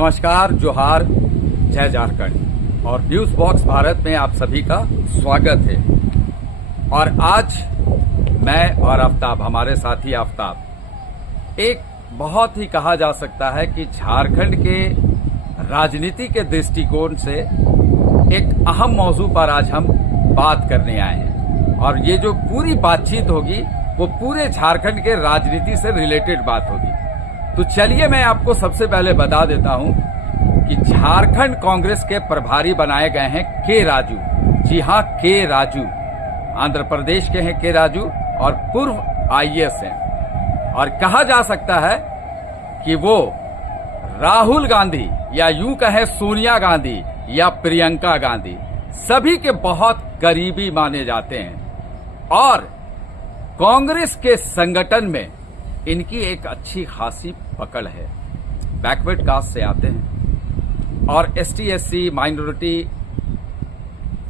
नमस्कार, जोहार, जय झारखंड और न्यूज बॉक्स भारत में आप सभी का स्वागत है। और आज मैं और आफ्ताब, हमारे साथी आफ्ताब, एक बहुत ही कहा जा सकता है कि झारखंड के राजनीति के दृष्टिकोण से एक अहम मौजू पर आज हम बात करने आए हैं। और ये जो पूरी बातचीत होगी वो पूरे झारखंड के राजनीति से रिलेटेड बात होगी। तो चलिए मैं आपको सबसे पहले बता देता हूं कि झारखंड कांग्रेस के प्रभारी बनाए गए हैं के राजू। जी हां, के राजू आंध्र प्रदेश के हैं। के राजू और पूर्व आईएएस हैं और कहा जा सकता है कि वो राहुल गांधी या यूं कहें सोनिया गांधी या प्रियंका गांधी सभी के बहुत करीबी माने जाते हैं। और कांग्रेस के संगठन में इनकी एक अच्छी खासी पकड़ है। बैकवर्ड कास्ट से आते हैं और एसटी/एससी माइनॉरिटी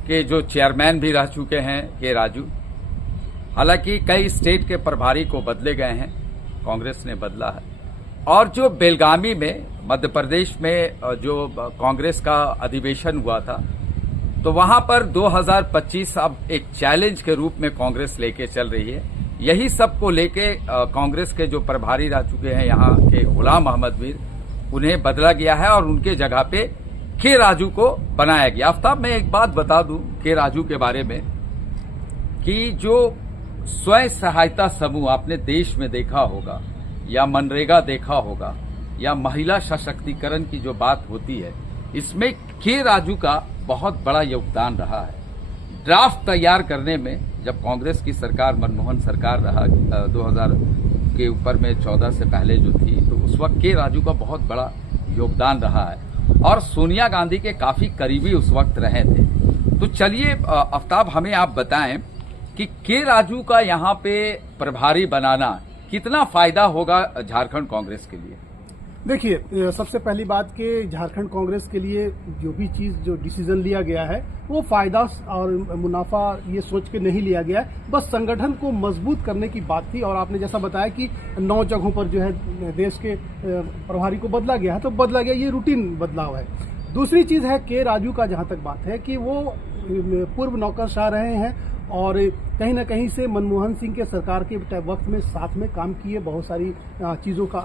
के जो चेयरमैन भी रह चुके हैं के राजू। हालांकि कई स्टेट के प्रभारी को बदले गए हैं, कांग्रेस ने बदला है। और जो बेलगामी में मध्य प्रदेश में जो कांग्रेस का अधिवेशन हुआ था, तो वहां पर 2025 अब एक चैलेंज के रूप में कांग्रेस लेके चल रही है। यही सब को लेके कांग्रेस के जो प्रभारी रह चुके हैं यहाँ के गुलाम अहमद मीर, उन्हें बदला गया है और उनके जगह पे के राजू को बनाया गया। आफ्ताब, मैं एक बात बता दूं के राजू के बारे में कि जो स्वयं सहायता समूह आपने देश में देखा होगा या मनरेगा देखा होगा या महिला सशक्तिकरण की जो बात होती है, इसमें के राजू का बहुत बड़ा योगदान रहा है। ड्राफ्ट तैयार करने में जब कांग्रेस की सरकार, मनमोहन सरकार रहा 2000 के ऊपर में 14 से पहले जो थी, तो उस वक्त के राजू का बहुत बड़ा योगदान रहा है और सोनिया गांधी के काफी करीबी उस वक्त रहे थे। तो चलिए आफ्ताब, हमें आप बताएं कि के राजू का यहाँ पे प्रभारी बनाना कितना फायदा होगा झारखंड कांग्रेस के लिए। देखिए, सबसे पहली बात कि झारखंड कांग्रेस के लिए जो भी चीज, जो डिसीजन लिया गया है, वो फायदा और मुनाफा ये सोच के नहीं लिया गया है, बस संगठन को मजबूत करने की बात थी। और आपने जैसा बताया कि 9 जगहों पर जो है देश के प्रभारी को बदला गया है, तो बदला गया, ये रूटीन बदलाव है। दूसरी चीज है के राजू का, जहां तक बात है कि वो पूर्व नौकरशाह रहे हैं और कहीं ना कहीं से मनमोहन सिंह के सरकार के वक्त में साथ में काम किए, बहुत सारी चीज़ों का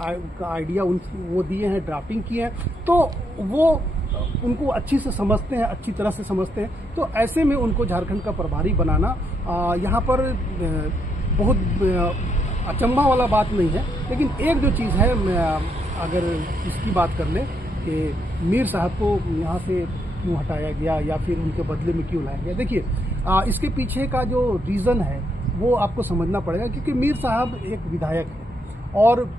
आइडिया वो दिए हैं, ड्राफ्टिंग किए हैं, तो वो उनको अच्छी से समझते हैं, अच्छी तरह से समझते हैं। तो ऐसे में उनको झारखंड का प्रभारी बनाना यहाँ पर बहुत अचंभा वाला बात नहीं है। लेकिन एक जो चीज़ है, अगर इसकी बात कर लें कि मीर साहब को यहाँ से क्यों हटाया गया या फिर उनके बदले में क्यों लाया गया, देखिए इसके पीछे का जो रीज़न है वो आपको समझना पड़ेगा। क्योंकि मीर साहब एक विधायक है और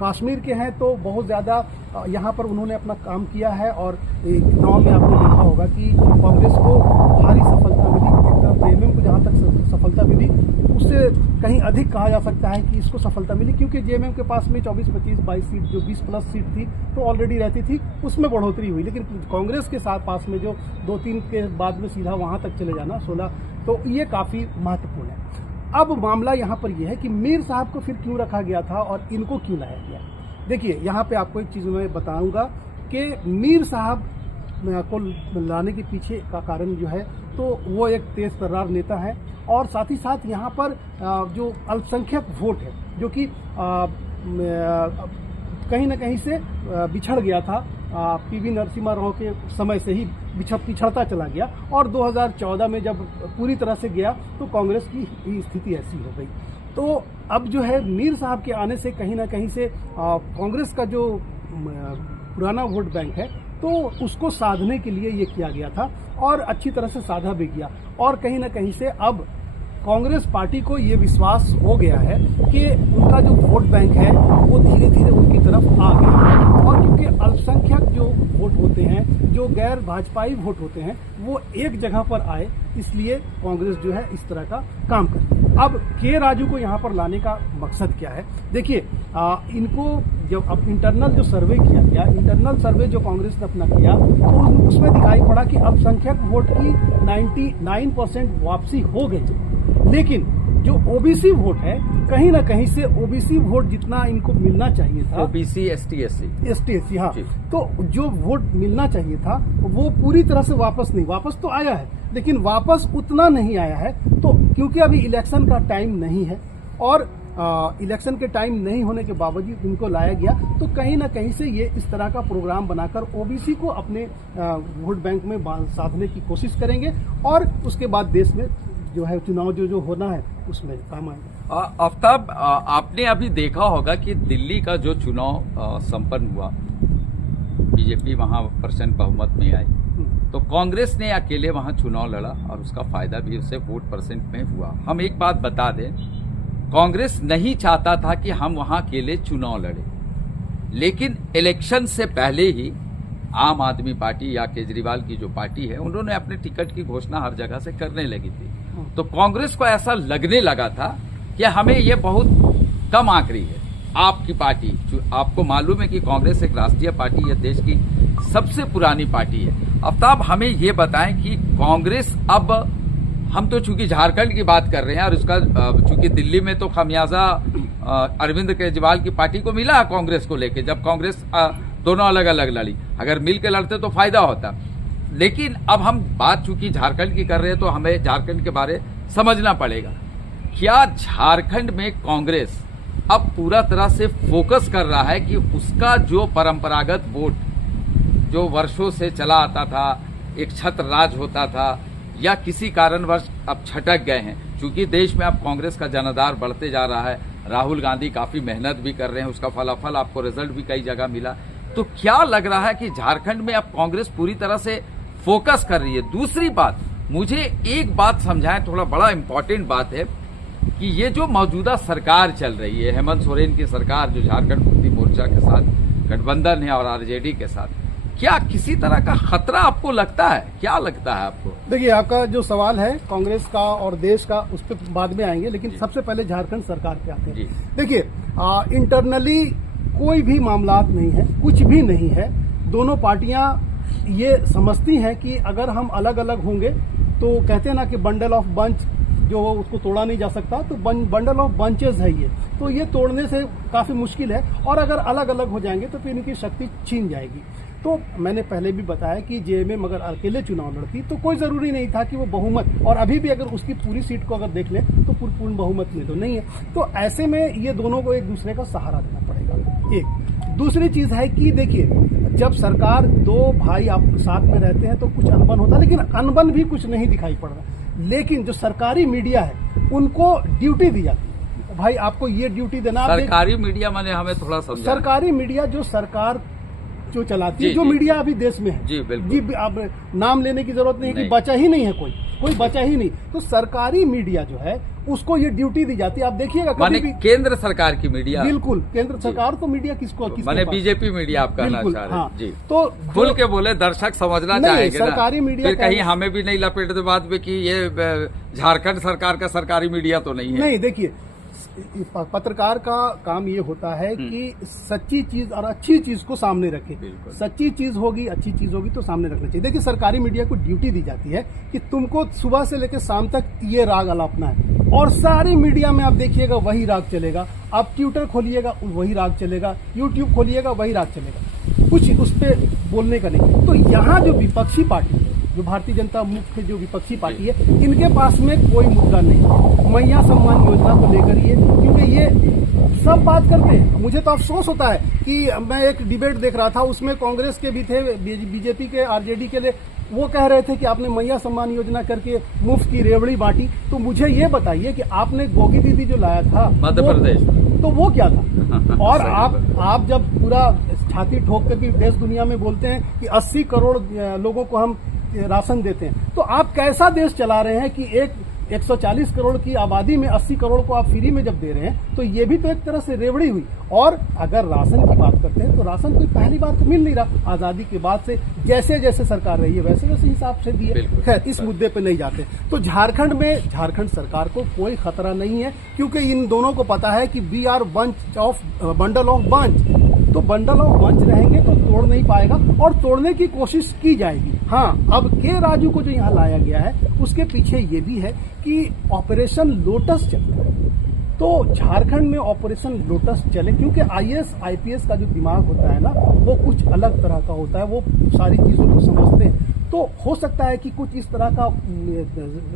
कश्मीर के हैं, तो बहुत ज़्यादा यहाँ पर उन्होंने अपना काम किया है। और चुनाव में आपने देखा होगा कि कांग्रेस को भारी सफलता मिली। एक तरफ जेएमएम को जहाँ तक सफलता मिली, उससे कहीं अधिक कहा जा सकता है कि इसको सफलता मिली, क्योंकि जेएमएम के पास में 24, 25, 22 सीट, जो 20+ सीट थी, तो ऑलरेडी रहती थी, उसमें बढ़ोतरी हुई। लेकिन कांग्रेस के साथ पास में जो 2-3 के बाद में सीधा वहां तक चले जाना 16, तो ये काफ़ी महत्वपूर्ण है। अब मामला यहाँ पर यह है कि मीर साहब को फिर क्यों रखा गया था और इनको क्यों लाया गया। देखिए, यहाँ पे आपको एक चीज़ मैं बताऊंगा कि मीर साहब को लाने के पीछे का कारण जो है, तो वो एक तेज तर्रार नेता है और साथ ही साथ यहाँ पर जो अल्पसंख्यक वोट है, जो कि कहीं ना कहीं से बिछड़ गया था, पीवी नरसिम्हा राव के समय से ही पिछड़ता चला गया। और 2014 में जब पूरी तरह से गया, तो कांग्रेस की स्थिति ऐसी हो गई। तो अब जो है मीर साहब के आने से कहीं ना कहीं से कांग्रेस का जो पुराना वोट बैंक है, तो उसको साधने के लिए ये किया गया था और अच्छी तरह से साधा भी गया। और कहीं ना कहीं से अब कांग्रेस पार्टी को ये विश्वास हो गया है कि उनका जो वोट बैंक है वो धीरे धीरे उनकी तरफ आ गया है। और क्योंकि अल्पसंख्यक जो वोट होते हैं, जो गैर भाजपाई वोट होते हैं, वो एक जगह पर आए, इसलिए कांग्रेस जो है इस तरह का काम करती है। अब के राजू को यहाँ पर लाने का मकसद क्या है? देखिए, इनको जब अब इंटरनल जो सर्वे किया गया, इंटरनल सर्वे जो कांग्रेस ने अपना किया, तो उसमें दिखाई पड़ा कि अल्पसंख्यक वोट की 99% वापसी हो गई। लेकिन जो ओबीसी वोट है, कहीं ना कहीं से ओबीसी वोट जितना इनको मिलना चाहिए था, ओबीसी एसटी एससी, हाँ, तो जो वोट मिलना चाहिए था वो पूरी तरह से वापस तो आया है, लेकिन वापस उतना नहीं आया है। तो क्योंकि अभी इलेक्शन का टाइम नहीं है और इलेक्शन के टाइम नहीं होने के बावजूद इनको लाया गया, तो कहीं ना कहीं से ये इस तरह का प्रोग्राम बनाकर ओबीसी को अपने वोट बैंक में साधने की कोशिश करेंगे और उसके बाद देश में जो है चुनाव जो होना है उसमें काम आएगा। आफ्ताब, आपने अभी देखा होगा कि दिल्ली का जो चुनाव संपन्न हुआ, बीजेपी वहां % बहुमत में आई, तो कांग्रेस ने अकेले वहां चुनाव लड़ा और उसका फायदा भी उससे वोट % में हुआ। हम एक बात बता दें, कांग्रेस नहीं चाहता था कि हम वहां अकेले चुनाव लड़े, लेकिन इलेक्शन से पहले ही आम आदमी पार्टी या केजरीवाल की जो पार्टी है, उन्होंने अपने टिकट की घोषणा हर जगह से करने लगी थी। तो कांग्रेस को ऐसा लगने लगा था कि हमें ये बहुत कम आंक रही है आपकी पार्टी। आपको मालूम है कि कांग्रेस एक राष्ट्रीय पार्टी है, देश की सबसे पुरानी पार्टी है। आफ्ताब, हमें ये बताएं कि कांग्रेस अब, हम तो चूंकि झारखंड की बात कर रहे हैं और उसका चूंकि दिल्ली में तो खमियाजा अरविंद केजरीवाल की पार्टी को मिला कांग्रेस को लेके, जब कांग्रेस दोनों अलग अलग लड़ी, अगर मिल के लड़ते तो फायदा होता। लेकिन अब हम बात चूंकि झारखंड की कर रहे हैं तो हमें झारखंड के बारे समझना पड़ेगा। क्या झारखंड में कांग्रेस अब पूरा तरह से फोकस कर रहा है कि उसका जो परंपरागत वोट जो वर्षों से चला आता था, एक छत्र राज होता था, या किसी कारणवश अब छटक गए हैं? चूंकि देश में अब कांग्रेस का जनाधार बढ़ते जा रहा है, राहुल गांधी काफी मेहनत भी कर रहे हैं, उसका फलाफल आपको रिजल्ट भी कई जगह मिला, तो क्या लग रहा है कि झारखंड में अब कांग्रेस पूरी तरह से फोकस कर रही है? दूसरी बात, मुझे एक बात समझाएं, थोड़ा बड़ा इंपॉर्टेंट बात है कि ये जो मौजूदा सरकार चल रही है, हेमंत सोरेन की सरकार, जो झारखंड मुक्ति मोर्चा के साथ गठबंधन है और आरजेडी के साथ, क्या किसी तरह का खतरा आपको लगता है? क्या लगता है आपको? देखिए, आपका जो सवाल है कांग्रेस का और देश का, उस पर बाद में आएंगे, लेकिन सबसे पहले झारखंड सरकार पे आते हैं। देखिए, इंटरनली कोई भी मामलात नहीं है, कुछ भी नहीं है। दोनों पार्टियां ये समझती हैं कि अगर हम अलग अलग होंगे तो कहते हैं ना कि बंडल ऑफ बंच जो उसको तोड़ा नहीं जा सकता, तो बंडल ऑफ बंचेस है ये, तो ये तोड़ने से काफी मुश्किल है। और अगर अलग अलग हो जाएंगे तो फिर इनकी शक्ति छीन जाएगी। तो मैंने पहले भी बताया कि जेएमएम अगर अकेले चुनाव लड़ती तो कोई जरूरी नहीं था कि वो बहुमत, और अभी भी अगर उसकी पूरी सीट को अगर देख ले तो पूर्ण बहुमत में तो नहीं है। तो ऐसे में ये दोनों को एक दूसरे का सहारा देना पड़ेगा। एक दूसरी चीज है कि देखिए, जब सरकार दो भाई आप साथ में रहते हैं तो कुछ अनबन होता है, लेकिन अनबन भी कुछ नहीं दिखाई पड़ रहा। लेकिन जो सरकारी मीडिया है उनको ड्यूटी दी जाती है, भाई आपको ये ड्यूटी देना। सरकारी मीडिया माने हमें थोड़ा समझा। सरकारी मीडिया जो सरकार जो चलाती है, जो मीडिया अभी देश में है, जी बिल्कुल, अब नाम लेने की जरूरत नहीं है कि बचा ही नहीं है, कोई बचा ही नहीं। तो सरकारी मीडिया जो है उसको ये ड्यूटी दी जाती है। आप देखिएगा कभी भी केंद्र सरकार की मीडिया, बिल्कुल केंद्र सरकार तो मीडिया किसको माने बीजेपी मीडिया आप कहना चाह रहे हैं? जी, तो खुल के बोले, दर्शक समझना चाहेंगे सरकारी मीडिया, फिर कहीं हमें भी नहीं लपेट दे बाद में कि ये झारखंड सरकार का सरकारी मीडिया तो नहीं है। नहीं, देखिए, पत्रकार का काम ये होता है कि सच्ची चीज और अच्छी चीज को सामने रखे। सच्ची चीज होगी, अच्छी चीज होगी तो सामने रखना चाहिए। देखिए, सरकारी मीडिया को ड्यूटी दी जाती है कि तुमको सुबह से लेकर शाम तक ये राग अलापना है, और सारी मीडिया में आप देखिएगा वही राग चलेगा। आप ट्विटर खोलिएगा वही राग चलेगा, यूट्यूब खोलिएगा वही राग चलेगा, कुछ उस पर बोलने का नहीं। तो यहाँ जो विपक्षी पार्टी, जो भारतीय जनता मुख्य जो विपक्षी पार्टी है, इनके पास में कोई मुद्दा नहीं। मैया सम्मान योजना को लेकर ये, क्योंकि ये सब बात करते हैं। मुझे तो अफसोस होता है कि मैं एक डिबेट देख रहा था, उसमें कांग्रेस के भी थे, बीजेपी के, आरजेडी के लिए, वो कह रहे थे कि आपने मैया सम्मान योजना करके मुफ्त की रेवड़ी बांटी। तो मुझे ये बताइए कि आपने गोगी दीदी जो लाया था मध्य प्रदेश, तो वो क्या था? और आप जब पूरा छाती ठोक कर भी देश दुनिया में बोलते हैं कि 80 करोड़ लोगों को हम राशन देते हैं, तो आप कैसा देश चला रहे हैं कि 140 करोड़ की आबादी में 80 करोड़ को आप फ्री में जब दे रहे हैं? तो ये भी तो एक तरह से रेवड़ी हुई। और अगर राशन की बात करते हैं तो राशन कोई पहली बार तो मिल नहीं रहा। आजादी के बाद से जैसे जैसे सरकार रही है वैसे वैसे हिसाब से दिए। खैर, इस मुद्दे पे नहीं जाते। तो झारखंड में झारखंड सरकार को कोई खतरा नहीं है, क्योंकि इन दोनों को पता है कि we are bundle of bunch. तो बंडल ऑफ बंच रहेंगे तो तोड़ नहीं पाएगा, और तोड़ने की कोशिश की जाएगी। हाँ, अब के राजू को जो यहाँ लाया गया है उसके पीछे ये भी है कि ऑपरेशन लोटस चल रहा है। तो झारखंड में ऑपरेशन लोटस चले, क्योंकि आईएएस आईपीएस का जो दिमाग होता है ना, वो कुछ अलग तरह का होता है, वो सारी चीजों को समझते हैं। तो हो सकता है कि कुछ इस तरह का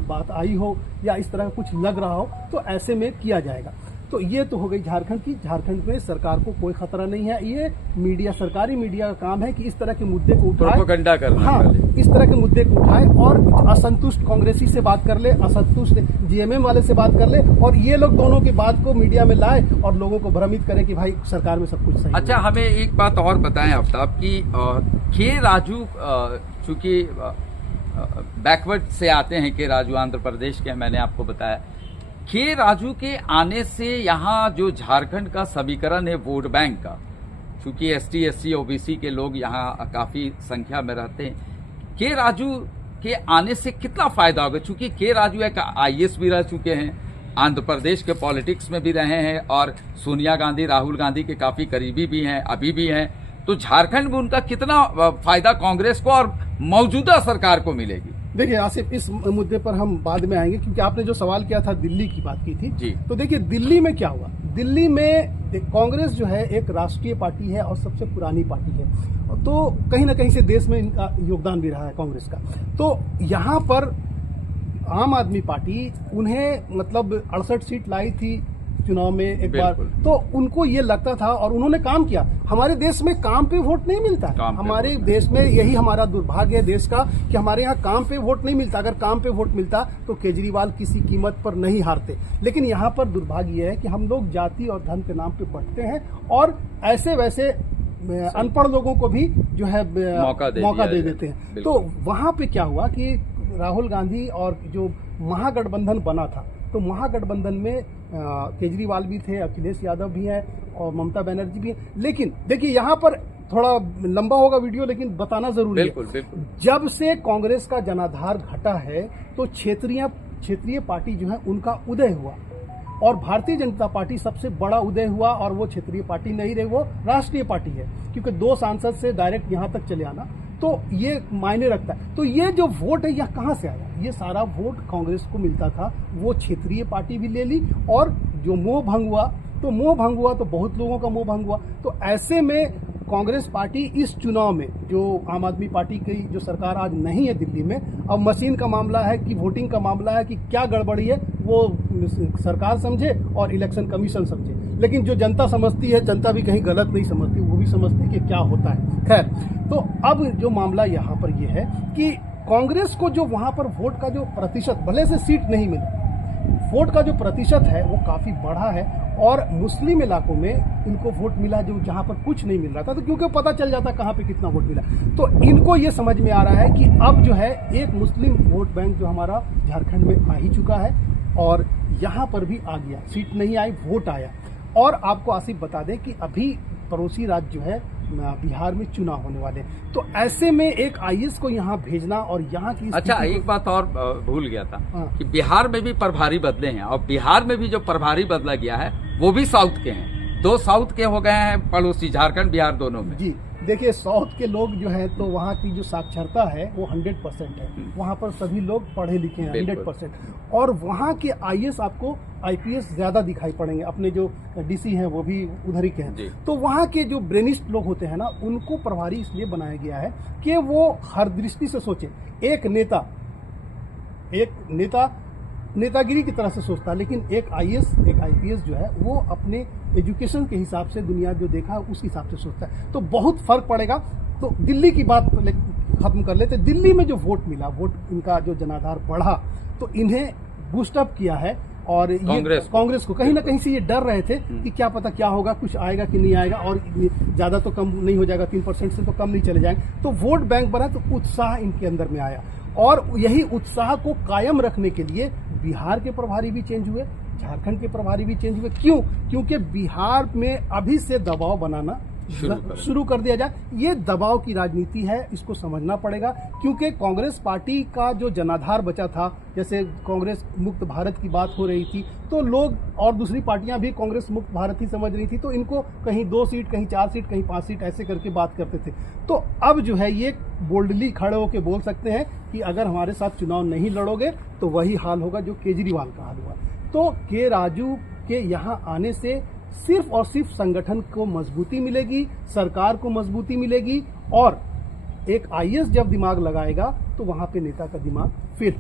बात आई हो या इस तरह का कुछ लग रहा हो, तो ऐसे में किया जाएगा। तो ये तो हो गई झारखंड की। झारखंड में सरकार को कोई खतरा नहीं है। ये मीडिया, सरकारी मीडिया का काम है कि इस तरह के मुद्दे को उठाए, प्रोपेगेंडा करना। हाँ, इस तरह के मुद्दे को उठाए और असंतुष्ट कांग्रेसी से बात कर ले, असंतुष्ट जीएमएम वाले से बात कर ले, और ये लोग दोनों की बात को मीडिया में लाए और लोगों को भ्रमित करे कि भाई सरकार में सब कुछ सही। अच्छा, हमें एक बात और बताएं आफ्ताब की, के राजू चूंकि बैकवर्ड से आते हैं, के राजू आंध्र प्रदेश के, मैंने आपको बताया। के राजू के आने से यहाँ जो झारखंड का समीकरण है वोट बैंक का, चूंकि एसटी एससी ओबीसी के लोग यहाँ काफी संख्या में रहते हैं, के राजू के आने से कितना फायदा होगा? चूंकि के राजू एक आईएएस भी रह चुके हैं, आंध्र प्रदेश के पॉलिटिक्स में भी रहे हैं और सोनिया गांधी, राहुल गांधी के काफी करीबी भी हैं, अभी भी हैं। तो झारखंड में उनका कितना फायदा कांग्रेस को और मौजूदा सरकार को मिलेगी? देखिए आसिफ, इस मुद्दे पर हम बाद में आएंगे, क्योंकि आपने जो सवाल किया था दिल्ली की बात की थी जी। तो देखिए दिल्ली में क्या हुआ। दिल्ली में कांग्रेस जो है एक राष्ट्रीय पार्टी है और सबसे पुरानी पार्टी है, तो कहीं ना कहीं से देश में इनका योगदान भी रहा है कांग्रेस का। तो यहाँ पर आम आदमी पार्टी उन्हें मतलब 68 सीट लाई थी चुनाव में एक बार, तो उनको ये लगता था और उन्होंने काम किया। हमारे देश में काम पे वोट नहीं मिलता, हमारे देश में यही हमारा दुर्भाग्य है देश का कि हमारे यहाँ काम पे वोट नहीं मिलता। अगर काम पे वोट मिलता तो केजरीवाल किसी कीमत पर नहीं हारते। लेकिन यहाँ पर दुर्भाग्य यह है कि हम लोग जाति और धर्म के नाम पे बढ़ते हैं और ऐसे वैसे अनपढ़ लोगों को भी जो है मौका दे देते हैं। तो वहां पे क्या हुआ कि राहुल गांधी और जो महागठबंधन बना था, तो महागठबंधन में केजरीवाल भी थे, अखिलेश यादव भी हैं और ममता बनर्जी भी हैं। लेकिन देखिए यहाँ पर थोड़ा लंबा होगा वीडियो, लेकिन बताना जरूरी है। बिल्कुल। जब से कांग्रेस का जनाधार घटा है तो क्षेत्रीय पार्टी जो है उनका उदय हुआ और भारतीय जनता पार्टी सबसे बड़ा उदय हुआ, और वो क्षेत्रीय पार्टी नहीं रही, वो राष्ट्रीय पार्टी है, क्योंकि 2 सांसद से डायरेक्ट यहाँ तक चले आना तो ये मायने रखता है। तो ये जो वोट है यह कहाँ से आया? ये सारा वोट कांग्रेस को मिलता था, वो क्षेत्रीय पार्टी भी ले ली, और जो मोह भंग हुआ तो बहुत लोगों का मोह भंग हुआ। तो ऐसे में कांग्रेस पार्टी इस चुनाव में, जो आम आदमी पार्टी की जो सरकार आज नहीं है दिल्ली में, अब मशीन का मामला है कि वोटिंग का मामला है कि क्या गड़बड़ी है, वो सरकार समझे और इलेक्शन कमीशन समझे। लेकिन जो जनता समझती है, जनता भी कहीं गलत नहीं समझती, वो भी समझती है कि क्या होता है। खैर, तो अब जो मामला यहाँ पर ये है कि कांग्रेस को जो वहां पर वोट का जो प्रतिशत, भले से सीट नहीं मिली, वोट का जो प्रतिशत है वो काफी बढ़ा है, और मुस्लिम इलाकों में इनको वोट मिला जो जहां पर कुछ नहीं मिल रहा था, तो क्योंकि पता चल जाता कहां पे कितना वोट मिला। तो इनको ये समझ में आ रहा है कि अब जो है एक मुस्लिम वोट बैंक जो हमारा झारखंड में आ ही चुका है, और यहां पर भी आ गया, सीट नहीं आई, वोट आया। और आपको आसिफ बता दें कि अभी पड़ोसी राज्य जो है बिहार में चुनाव होने वाले, तो ऐसे में एक आईएएस को यहाँ भेजना और यहाँ की। अच्छा, एक बात और भूल गया था कि बिहार में भी प्रभारी बदले हैं, और बिहार में भी जो प्रभारी बदला गया है वो भी साउथ के हैं। 2 साउथ के हो गए हैं पड़ोसी, झारखंड बिहार दोनों में। जी देखिए, साउथ के लोग जो है तो वहाँ की जो साक्षरता है वो 100% है, वहाँ पर सभी लोग पढ़े लिखे हैं 100%, और वहाँ के आईएएस आपको आईपीएस ज्यादा दिखाई पड़ेंगे। अपने जो डीसी हैं वो भी उधर ही के हैं। तो वहाँ के जो ब्रेनिस्ट लोग होते हैं ना, उनको प्रभारी इसलिए बनाया गया है कि वो हर दृष्टि से सोचे। एक नेता नेतागिरी की तरह से सोचता है, लेकिन एक आईएएस एक आईपीएस जो है वो अपने एजुकेशन के हिसाब से, दुनिया जो देखा उस हिसाब से सोचता है। तो बहुत फर्क पड़ेगा। तो दिल्ली की बात खत्म कर लेते। दिल्ली में जो वोट मिला, वोट इनका जो जनाधार बढ़ा, तो इन्हें बूस्टअप किया है, और कांग्रेस को कहीं ना कहीं से ये डर रहे थे कि क्या पता क्या होगा, कुछ आएगा कि नहीं आएगा, और ज्यादा तो कम नहीं हो जाएगा, 3% से तो कम नहीं चले जाएंगे। तो वोट बैंक बना, तो उत्साह इनके अंदर में आया, और यही उत्साह को कायम रखने के लिए बिहार के प्रभारी भी चेंज हुए, झारखंड के प्रभारी भी चेंज हुए। क्यों? क्योंकि बिहार में अभी से दबाव बनाना शुरू कर दिया जाए। ये दबाव की राजनीति है, इसको समझना पड़ेगा, क्योंकि कांग्रेस पार्टी का जो जनाधार बचा था, जैसे कांग्रेस मुक्त भारत की बात हो रही थी, तो लोग और दूसरी पार्टियां भी कांग्रेस मुक्त भारत ही समझ रही थी, तो इनको कहीं 2 सीट, कहीं 4 सीट, कहीं 5 सीट ऐसे करके बात करते थे। तो अब जो है ये बोल्डली खड़े होकर बोल सकते हैं कि अगर हमारे साथ चुनाव नहीं लड़ोगे तो वही हाल होगा जो केजरीवाल का हाल हुआ। तो के राजू के यहाँ आने से सिर्फ और सिर्फ संगठन को मजबूती मिलेगी, सरकार को मजबूती मिलेगी, और एक आईएएस जब दिमाग लगाएगा तो वहां पे नेता का दिमाग फिर।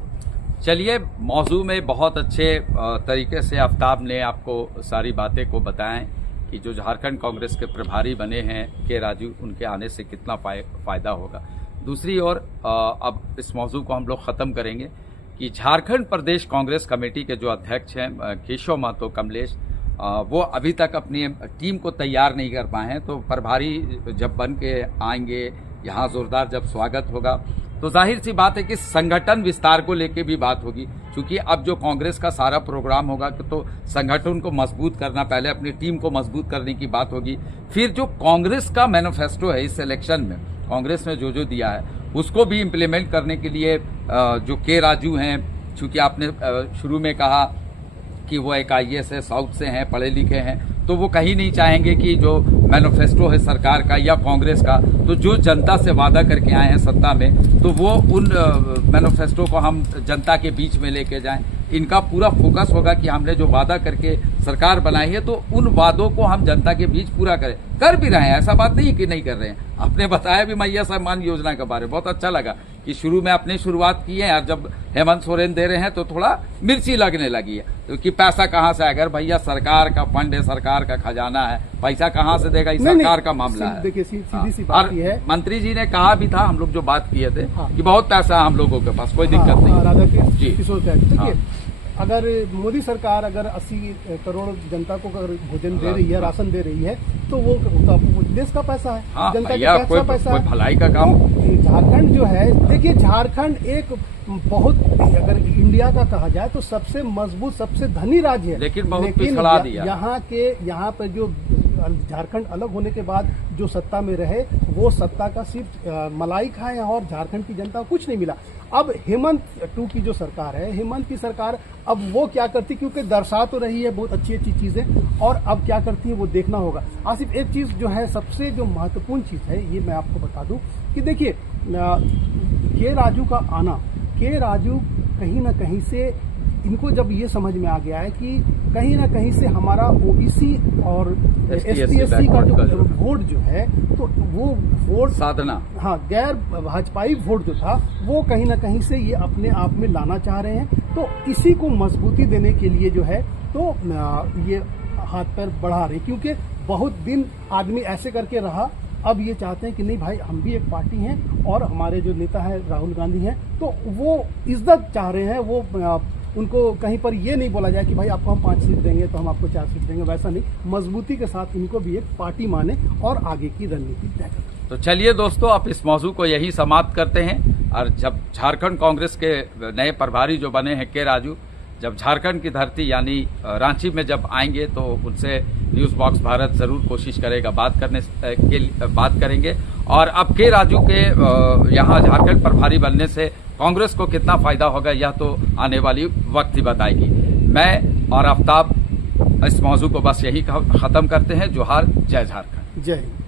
चलिए, मौजू में बहुत अच्छे तरीके से आफ्ताब ने आपको सारी बातें को बताएं कि जो झारखंड कांग्रेस के प्रभारी बने हैं के राजू, उनके आने से कितना फायदा होगा। दूसरी ओर अब इस मौजू को हम लोग खत्म करेंगे कि झारखंड प्रदेश कांग्रेस कमेटी के जो अध्यक्ष हैं केशव महतो कमलेश, वो अभी तक अपनी टीम को तैयार नहीं कर पाए हैं। तो प्रभारी जब बन के आएंगे, यहाँ जोरदार जब स्वागत होगा, तो जाहिर सी बात है कि संगठन विस्तार को लेके भी बात होगी, क्योंकि अब जो कांग्रेस का सारा प्रोग्राम होगा तो संगठन को मजबूत करना, पहले अपनी टीम को मजबूत करने की बात होगी। फिर जो कांग्रेस का मैनिफेस्टो है इस इलेक्शन में, कांग्रेस ने जो दिया है उसको भी इम्प्लीमेंट करने के लिए जो के राजू हैं, चूंकि आपने शुरू में कहा कि वो एक आईएएस है, साउथ से हैं, पढ़े लिखे हैं, तो वो कहीं नहीं चाहेंगे कि जो मैनिफेस्टो है सरकार का या कांग्रेस का, तो जो जनता से वादा करके आए हैं सत्ता में, तो वो उन मैनिफेस्टो को हम जनता के बीच में लेके जाएं। इनका पूरा फोकस होगा कि हमने जो वादा करके सरकार बनाई है तो उन वादों को हम जनता के बीच पूरा करें। कर भी रहे हैं, ऐसा बात नहीं कि नहीं कर रहे हैं। आपने बताया भी मैया सम्मान योजना के बारे में, बहुत अच्छा लगा कि शुरू में आपने शुरुआत की है, और जब हेमंत सोरेन दे रहे हैं तो थोड़ा मिर्ची लगने लगी है, क्योंकि पैसा कहाँ से आएगा भैया, सरकार का फंड है, सरकार का खजाना है, पैसा कहाँ से देगा, इस सरकार का मामला है। देखिए सीधी सी बात ये है, मंत्री जी ने कहा भी था, हम लोग जो बात किए थे कि बहुत पैसा है हम लोगों के पास, कोई दिक्कत नहीं। राधा किशोर देखिए, अगर मोदी सरकार अगर 80 करोड़ जनता को अगर भोजन दे रही है, राशन दे रही है, तो वो देश का पैसा है, जनता का पैसा है, भलाई का काम। झारखंड जो है, देखिए झारखंड एक बहुत, अगर इंडिया का कहा जाए तो सबसे मजबूत, सबसे धनी राज्य है, लेकिन पिछड़ा दिया। यहाँ पे जो झारखंड अलग होने के बाद जो सत्ता में रहे, वो सत्ता का सिर्फ मलाई खाए और झारखंड की जनता को कुछ नहीं मिला। अब हेमंत 2 की जो सरकार है, हेमंत की सरकार अब वो क्या करती, क्योंकि दर्शा तो रही है बहुत अच्छी अच्छी चीजें, और अब क्या करती है वो देखना होगा। आसिफ, एक चीज जो है सबसे जो महत्वपूर्ण चीज है, ये मैं आपको बता दूं कि देखिए के राजू का आना, के राजू कहीं ना कहीं से इनको जब ये समझ में आ गया है कि कहीं ना कहीं से हमारा ओबीसी और एसटी का जो वोट जो है, तो वो वोट साधना, हाँ, गैर भाजपाई वोट जो था वो कहीं ना कहीं से ये अपने आप में लाना चाह रहे हैं। तो इसी को मजबूती देने के लिए जो है तो ये हाथ पैर बढ़ा रहे, क्योंकि बहुत दिन आदमी ऐसे करके रहा, अब ये चाहते हैं कि नहीं भाई, हम भी एक पार्टी हैं और हमारे जो नेता है राहुल गांधी हैं, तो वो इज्जत चाह रहे हैं। वो उनको कहीं पर ये नहीं बोला जाए कि भाई आपको हम 5 सीट देंगे तो हम आपको 4 सीट देंगे, वैसा नहीं, मजबूती के साथ इनको भी एक पार्टी माने और आगे की रणनीति तय करें। तो चलिए दोस्तों, आप इस मौजू को यही समाप्त करते हैं। और जब झारखंड कांग्रेस के नए प्रभारी जो बने हैं के राजू, जब झारखंड की धरती यानी रांची में जब आएंगे तो उनसे न्यूज बॉक्स भारत जरूर कोशिश करेगा बात करेंगे। और अब के राजू के यहाँ झारखंड प्रभारी बनने से कांग्रेस को कितना फायदा होगा, यह तो आने वाली वक्त ही बताएगी। मैं और आफ्ताब इस मौजू को बस यही खत्म करते हैं। जोहार, जय झारखंड, जय हिंद।